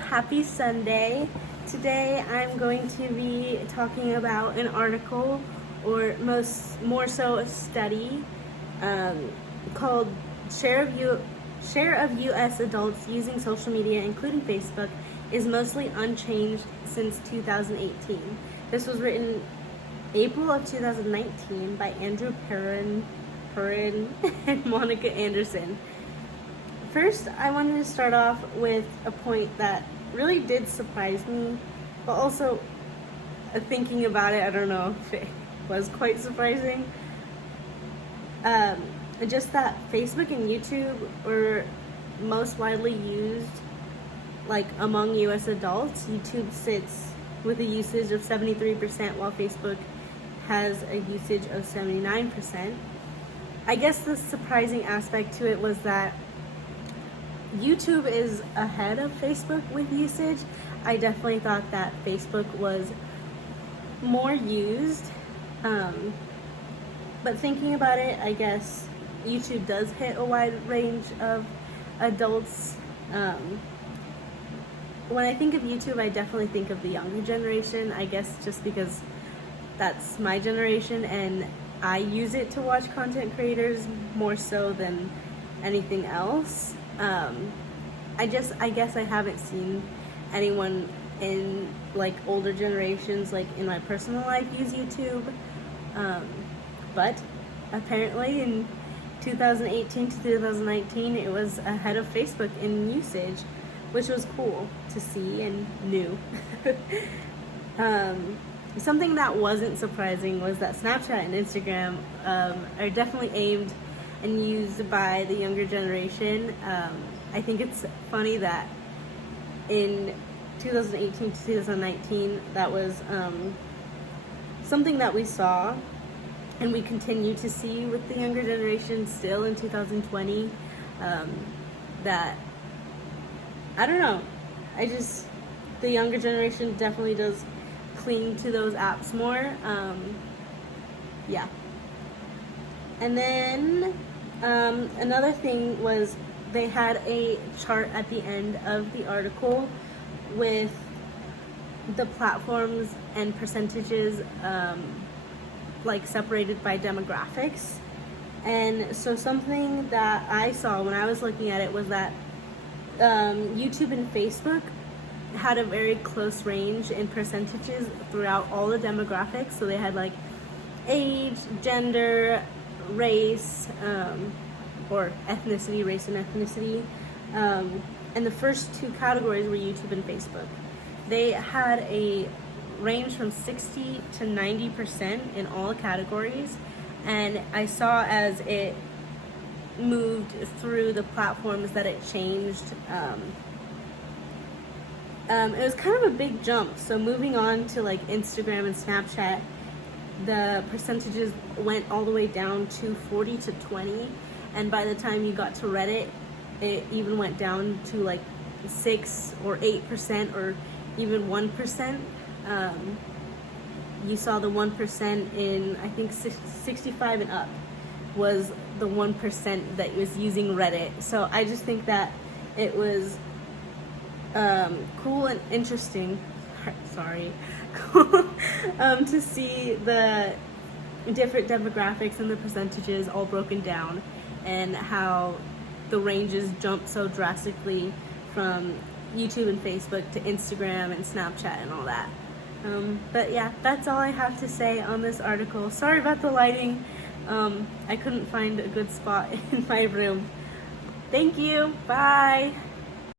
happy Sunday. Today I'm going to be talking about an article, or more so a study, called Share of U.S. Adults Using Social Media, including Facebook, is mostly unchanged since 2018. This was written April of 2019 by Andrew Perrin and Monica Anderson. First, I wanted to start off with a point that really did surprise me, but also thinking about it, I don't know if it was quite surprising. Just that Facebook and YouTube were most widely used, like among US adults. YouTube sits with a usage of 73%, while Facebook has a usage of 79%. I guess the surprising aspect to it was that YouTube is ahead of Facebook with usage. I definitely thought that Facebook was more used, but thinking about it, I guess YouTube does hit a wide range of adults. When I think of YouTube, I definitely think of the younger generation, I guess just because that's my generation and I use it to watch content creators more so than anything else. I guess I haven't seen anyone in like older generations, like in my personal life, use YouTube. But apparently in 2018 to 2019, it was ahead of Facebook in usage, which was cool to see and new. Something that wasn't surprising was that Snapchat and Instagram are definitely aimed and used by the younger generation. I think it's funny that in 2018 to 2019, that was something that we saw and we continue to see with the younger generation still in 2020. That, I don't know, the younger generation definitely does cling to those apps more. Yeah. And then another thing was they had a chart at the end of the article with the platforms and percentages like separated by demographics. And so something that I saw when I was looking at it was that YouTube and Facebook had a very close range in percentages throughout all the demographics. So they had like age, gender, race, or ethnicity, race and ethnicity. And the first two categories were YouTube and Facebook. They had a range from 60 to 90% in all categories. And I saw as it moved through the platforms that it changed. It was kind of a big jump. So moving on to like Instagram and Snapchat, the percentages went all the way down to 40 to 20. And by the time you got to Reddit, it even went down to like 6 or 8% or even 1%. You saw the 1% in, I think, 65 and up was the 1% that was using Reddit. So I just think that it was cool and interesting. Cool to see the different demographics and the percentages all broken down, and how the ranges jump so drastically from YouTube and Facebook to Instagram and Snapchat and all that. But yeah, that's all I have to say on this article. Sorry about the lighting. I couldn't find a good spot in my room. Thank you. Bye.